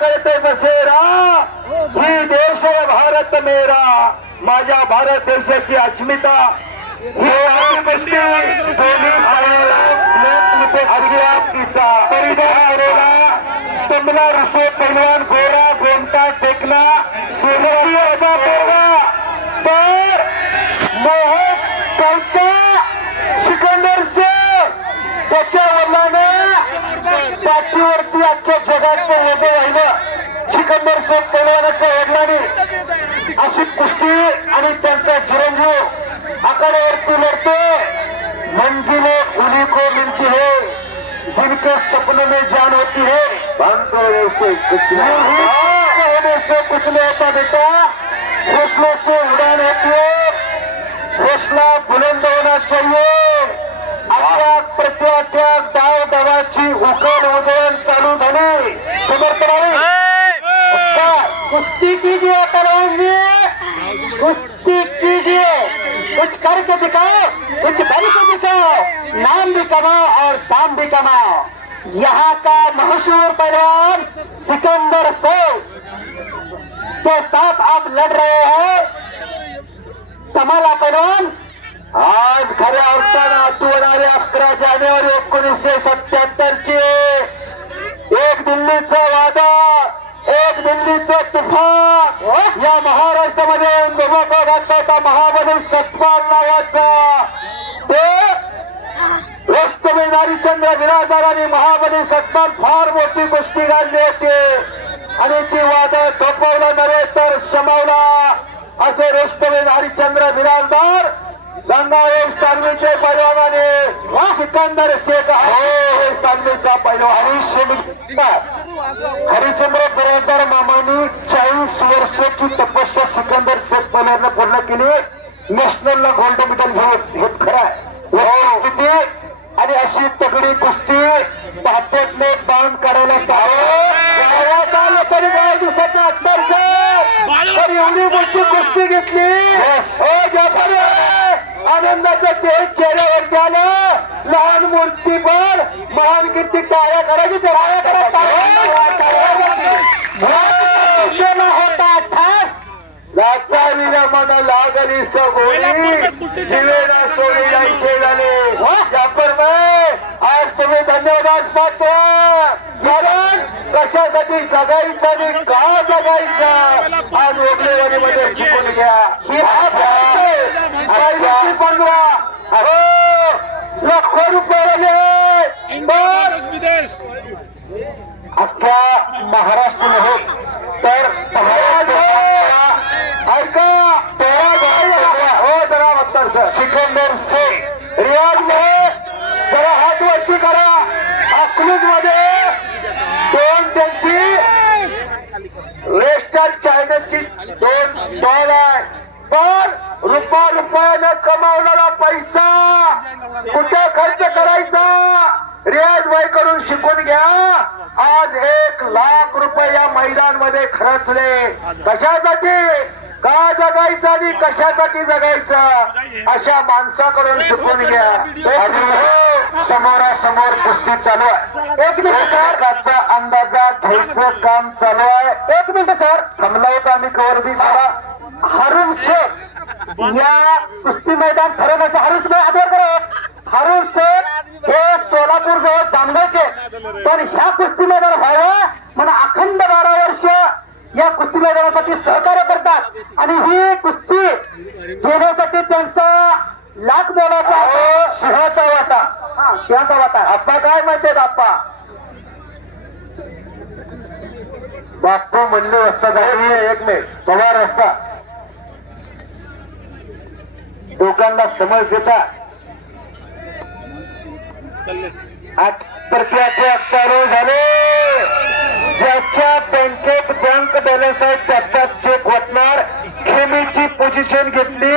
करते बसेरा, ही देश भारत मेरा, माझ्या भारत देशाची अस्मिता हे कमला रुसो पहलवान गोरा गोमटा टेकला तर मोहक कौचा सिकंदर से त्याच्या वडिलांना पाठीवरती अख्ख्या जगाचं उभं राहिलं. सिकंदर से पहलवानाच्या वडिलांनी अशी कुस्ती आणि त्यांचा चिरंजीव आखाड्यावरती लढते. मंजिले उन्हीं को मिलती है जिनके सपनों में जान होती है. होने से कुछ नहीं होता बेटा, हौसलों से उड़ान होती है. हौसला बुलंद होना चाहिए. अत्याग प्रत्यात्याग डाव दवाची उकल उधळण चालू झाली. समर्थन कुश्ती कीजिए पहलवान जी, कुश्ती कीजिए. कुछ करके दिखाओ, कुछ करके दिखाओ, नाम भी कमाओ और दाम भी कमाओ. यहाँ का मशहूर पहलवान सिकंदर शेख के साथ आप लड़ रहे हैं. समाला पहलवान आज खऱ्या अर्थानं आठवणारे 11 जानेवारी 1977 ची एक दिल्लीचं वादळ, एक दिल्लीचं तुफान या महाराष्ट्रामध्ये धुमाकूळ घातला होता. महाबली सतपाल नावाचा ते रोस्तमे हरिश्चंद्र बिराजदारांनी महाबली सतपाल फार मोठी कुस्ती घालली होती आणि ती वादळ थोपवलं नव्हे तर शमावला. असे रोस्तमे हरिश्चंद्र बिराजदार गंगावेल सांगलीचे पैलवानाने सिकंदर शेख आहे सांगलीचा पैलवान. हरिश्चंद्र बिराजदार मामांनी 40 वर्षाची तपस्या सिकंदर शेख पैलवानला पूर्ण केली. नॅशनलला गोल्ड मेडल हे खरं आहे. आणि अशी तगडी कुस्ती पाट्यातले बांध करायला गावात आलं तरी काही दिवसाच्या तर एवढी मोठी कुस्ती घेतली. आनंदाचं ते चेहऱ्यावर आलं. लहान मूर्ती पण महान कीर्ती टाळ्या करायची टाळ्या करा होता ठास लाचा विना मला लागली सगोरी जीवेना सोडी जायचे झाले. आज तुम्ही धन्यवाद पाहतो. कारण कशासाठी जगायचं आणि का जगायचं आज ओगलेवाडीमध्ये शिकून घ्या. लाखो रुपये अख्ख्या महाराष्ट्रामध्ये तर ऐका हो जरा म्हणतात सिकंदर शेख रियाज मध्ये जरा हात वरती करा. अकलूज मध्ये दोन त्यांची वेस्टर्न चायनाची 2 बॉल आहे. पण रुपयानं कमावलेला पैसा कुठे खर्च करायचा रियाज भाई कडून शिकून घ्या. आज 1 लाख रुपये या मैदानमध्ये खर्चले. कशासाठी का जगायचं आणि कशासाठी जगायचं अशा माणसाकडून शिकून घ्या. समोरासमोर कुस्ती चालू आहे. 1 मिनिट सर, त्याचा अंदाजा घ्यायचं काम चालू आहे. 1 मिनिट सर, थांबलावत आम्ही कवर बी करा. हारून शेख या कुस्ती मैदान ठरवण्याचं हारून शेख आदर करा. हारून शेख हे सोलापूर जवळ जामगावचे, पण ह्या कुस्ती मैदान व्हावं म्हणून अखंड 12 वर्ष या कुस्ती मैदानासाठी सहकार्य करतात. आणि ही कुस्ती घेण्यासाठी त्यांचा लाख मोलाचा सिंहाचा वाटा. सिंहाचा वाटा आप्पा काय म्हणतात आप्पा? बापू म्हणले असता एक मिनिट पवार असता दोघांना समज देता. प्रत्यात्याग चालू झाले. ज्याच्या बँकेत बँक बॅलन्स आहे त्याचा चेक वाटणार. खेमीची पोझिशन घेतली.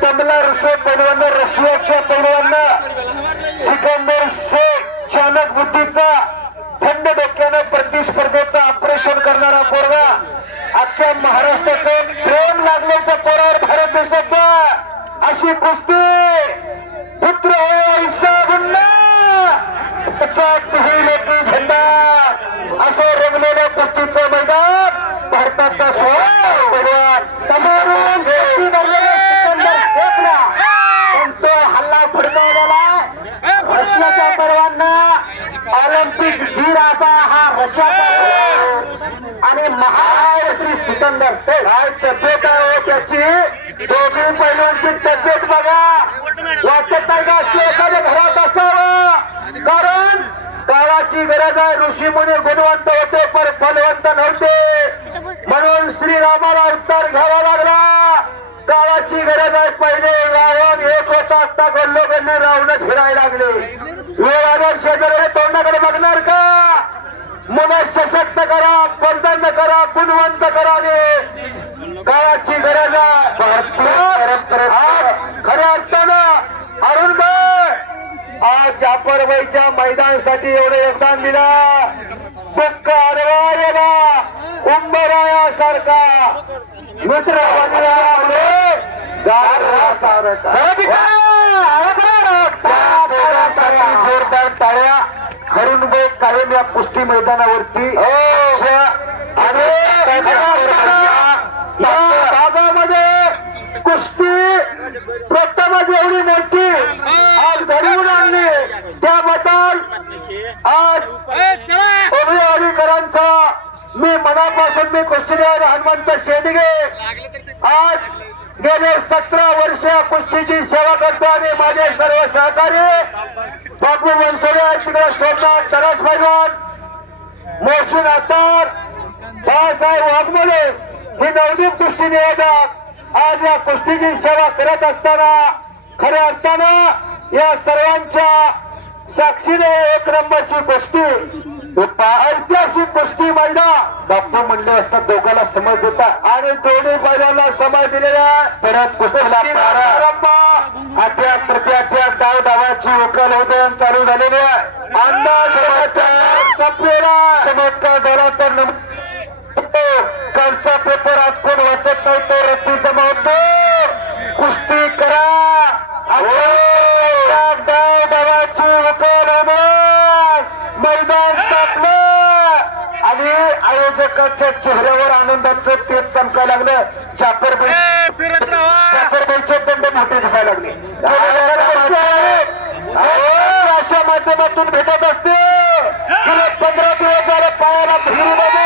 कमला रुसो पैलवान रशियाच्या पैलवान सिकंदर शेख चाणक बुद्धीचा थंड डोक्यानं प्रतिस्पर्धेचं ऑपरेशन करणारा पोरगा. अख्ख्या महाराष्ट्राचं प्रेम लागल्याच्या पोरावर भारत देशाचा अशी कुस्ती पुत्र हो ऐसा बुन्ना झंडा असं रंगलेलं कुस्तीचं मैदान भारताचा पैलवान समोरून कुस्ती धरलेले सिकंदर शेखला त्यांचा हल्ला फडकवलेला रशियाच्या पैलवांना ऑलिम्पिक वीर असा हा रशियाचा पैलवान आणि महाश्री सिकंदर शेख हा तब्येत आहे त्याची दोघी पैलवानची तब्येत बघा वाटत नाही का एखाद्या घरात असावं कारण काळाची गरज आहे ऋषी मुनी गुणवंत होते पण फलवंत नव्हते म्हणून श्रीरामाला अवतार घ्यावा लागला काळाची गरज आहे पहिले रावण एक होता आता गल्लोगल्ली रावण फिरायला लागले वेळावर शेजारी तोंडाकडे बघणार का मुलं सशक्त करा बलदान करा गुणवंत करा काळाची गरज आहे खऱ्या अर्थानं अरुण आज जाफरबाईच्या मैदानासाठी एवढं योगदान दिलं दुःख अडवा उंबरायासारखा मित्र जोरदार टाळ्या हरुणबाई कायम या कुस्ती मैदानावरती भागामध्ये कुस्ती प्रथमच एवढी मोठी आज घडवून आणली त्याबद्दल आज अधिकाऱ्यांचा मी मनापासून मी कुस्तीवर हनुमंत शेंडगे आज गेले 17 वर्ष कुस्तीची सेवा करतो आणि माझे सर्व सहकारी बापू मनसोडे तिकडे सोमनाथ तरास पैलवान मोहसिन अत्तार बाळासाहेब वाघमोले ही नवदीप कुस्ती नियोजक आज या कुस्तीची सेवा करत असताना खऱ्या अर्थानं या सर्वांच्या साक्षीने एक नंबरची कुस्ती ऐतिहासिक कुस्ती मैदान बापू म्हणले असतात दोघांना समज देता आणि दोन्ही बैलांना समज दिलेल्या परत कुस्तीला प्रारंभ अद्याप तृतीयाच्या डाव डावाची उकल उदयन चालू झालेली आहे अंदाज संपलेला चमत्कार झाला तर कालचा पेपर आज कोण वाचत नाही तो रत्ती जमावतो कुस्ती करा डावाची उकल मैदान टाकलं आणि आयोजकाच्या चेहऱ्यावर आनंदाचं तेज चमकायला लागलं जाफरबाईचे दंड मोठे दिसायला लागले अशा माध्यमातून भेटत असते 15 दिवस झाले पायाला भिरीमध्ये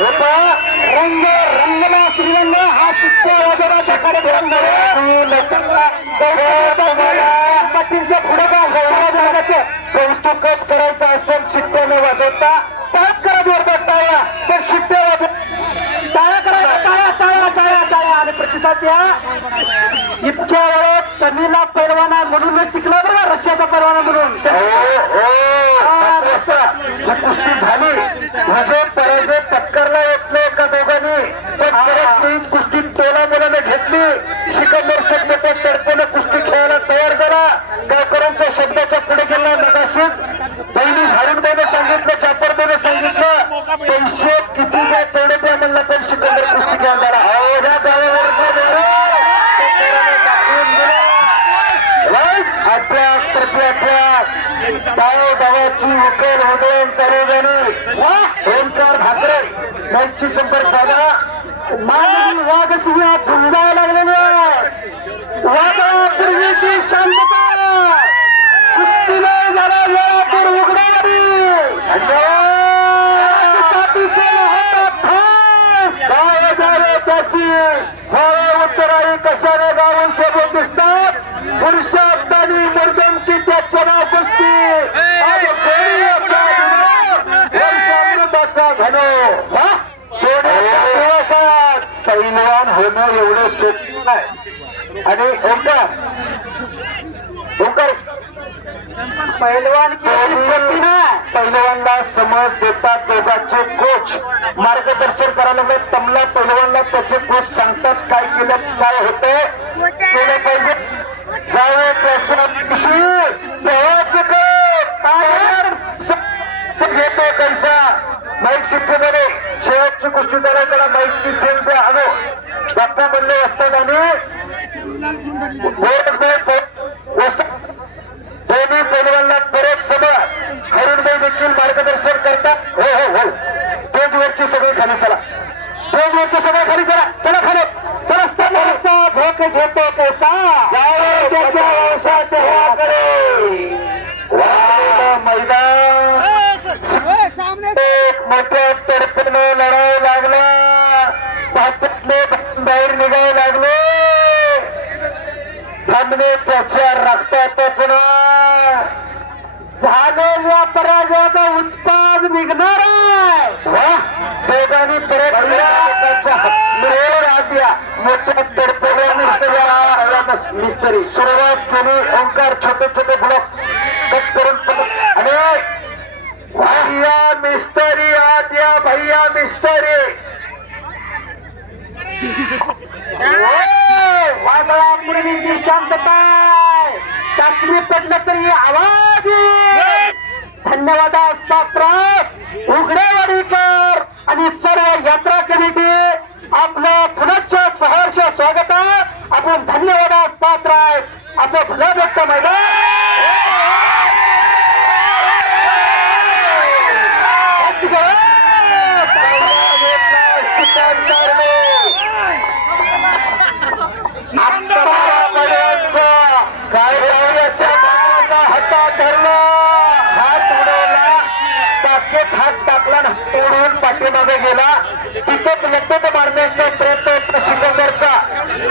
रंग रंगला श्रीरंग हा शिक्ष वगैरे पुढे का कौतुकच करायचं असेल शिट्ट्याने वाजवता टाळ्या करा जोरदार टाळ्या तर शिट्ट्या टाळ्या करायच्या टाळ्या आणि प्रतिसाद द्या इतक्या वेळेत तमिला पैलवाना म्हणूनच शिकला बघा रशियाचा पैलवाना म्हणून कुस्ती झाली म्हणजे पराजय पत्करला येत नाही एका दोघांनी पण कुस्ती तोला मुलाने घेतली सिकंदर शेखने तडपणे कुस्ती खेळायला तयार करा गावकऱ्यांच्या शब्दाच्या पुढे गेला नकाशीत पहिली हरुणबाईने सांगितलं जाफरबाईने सांगितलं पैसे किती काय तेवढे द्या म्हणलं पण सिकंदर कुस्ती खेळायला अवघ्या गावावर डाव डावाची उकल उदयन चालू झाली ओंकार भाकरे नाईटची संपर्क साधा मानवी वाघ तुम्ही धुंदायला लागलेली आहे वाघापूर्वीची शांतता कुस्तीला झाला वेळापूर उघडावरी काय झाले त्याची फळे उत्तराई कशाने गावून सोबत दिसतात पुरुषार्थानी मर्दनची त्याचं नाव कुस्ती पैलवान होणं एवढं सोपं नाही आणि ओंकार पैलवान पैलवानला समज देतात दोघांचे कोच मार्गदर्शन करायला लागले तमला पैलवानला त्याचे कोच सांगतात काय केलं काय होतंय केलं पाहिजे जावे घेतो कैसा नाईट शिफ्टमध्ये शेवटची बक्षिसाला माहिती ठेवते हवो डॉक्टर बनले असतात आणि दोन्ही पैलवानला परत समोर हरुणभाई देखील मार्गदर्शन करतात. हो हो हो स्टेजवरची सगळी खाली चला स्टेजवरची सगळं खाली चला चला खाली चला समोरचा भोक घेतो कैसा त्याच्या वंशात मैदान एक मोठ्या तडफेने लढावं लागला भाजपले बाहेर निघावं लागले थांबणे त्याच्या रक्तातच झालेल्या पराजयाचा उत्पाद निघणार आहे. दोघांनी परत मोठ्या तडफेने मिस्त्री सुरुवात केली. ओंकार छोटे छोटे ब्लॉक कट करून आणि भैया मिस्त्री आज या भैया मिस्त्री वादळा पूर्वीची शांतता चाचणी पडलं तरी आवाज धन्यवाद पात्र उघडेवाडीकर आणि सर्व यात्रा कमिटी आपलं पुनश्च सहर्ष स्वागत आहे. आपण धन्यवाद पात्र आहे असं भलं व्यक्त मैदान हातात धरला हात उडवला टाकेत हात टाकला ओढून पाठीमागे गेला. तिथेच लग्न मारण्याचा प्रयत्न होता सिकंदरचा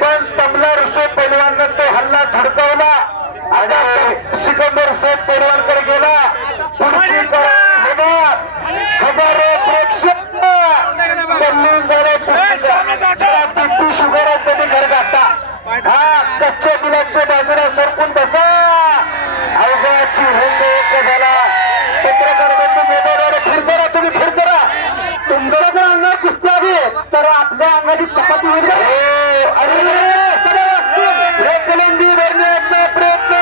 पण तबला रुसो पैलवाननं तो हल्ला धडकवला आणि सिकंदर शेख पैलवानकडे गेला. हजारो प्रेक्षक शुगर त्यांनी घर घातला. हा कच्च्या बिलाच्या बाजूला सरकून तसा अवघाची होंग झाला. पत्रकार बंधू मैदानावर फिरकरा तुम्ही फिरकरा तुमच्या जर अंगात कुस्ती आली तर आपल्या अंगाची चपाती होईल. अरे कलंदी भरण्याचा प्रयत्न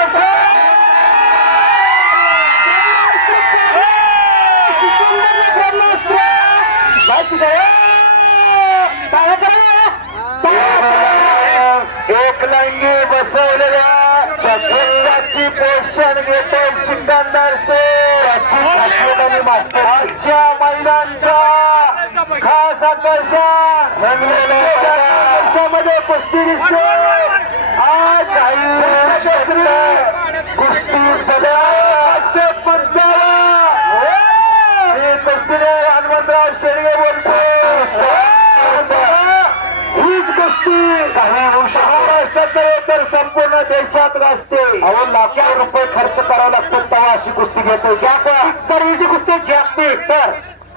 एक लांगी बसवलेल्या सफेदाची पोषण घेतो सिकंदर आजच्या महिलांचा खास आकर्षण वर्षामध्ये कुस्ती दिसते. आज कुस्ती हनुमंतराव शेडगे बोलतो हीच गोष्टी महाराष्ट्रात तर संपूर्ण देशात असते. अहो लाखो रुपये खर्च करावा लागतो तेव्हा अशी कुस्ती घेतो तर ही जी कुस्ती जागते तर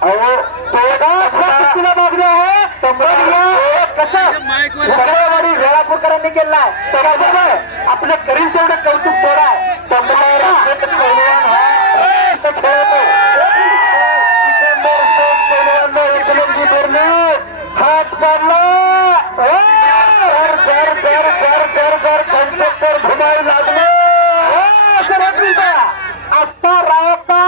अहो कुस्तीला मागणी आहे. कसं वेळापूरकरांनी केला आपलं करील तेवढं कौतुक थोडा हात काढला घुमायला लागले. आता रावता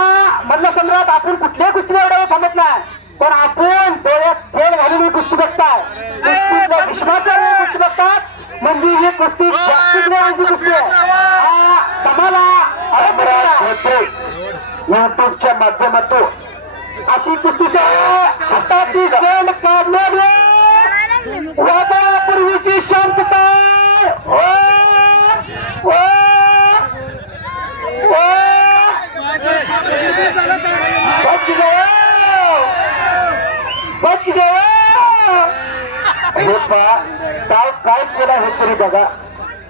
मधला सम्राट आपण कुठल्याही कुस्तीला एवढा थांबत नाही पण आपण डोळ्यात तेल घालून कुस्ती बघताय कुस्तीतल्या विश्वाच्या कुस्ती बघतात म्हणजे ही कुस्ती जागतिक लेवलची कुस्ती आहे. तुम्हाला युट्यूबच्या माध्यमातून अशी कुस्तीच्या हाताची सेल काढणारे वादळापूर्वीची शांतता काय केला हे तरी बघा.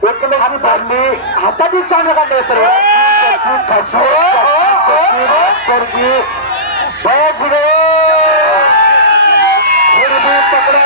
एक लोकांनी बांधली हाताची चांगलं काढले सर्व पकडा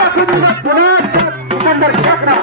दाखवून तुला पुन्हा सिकंदर शेखना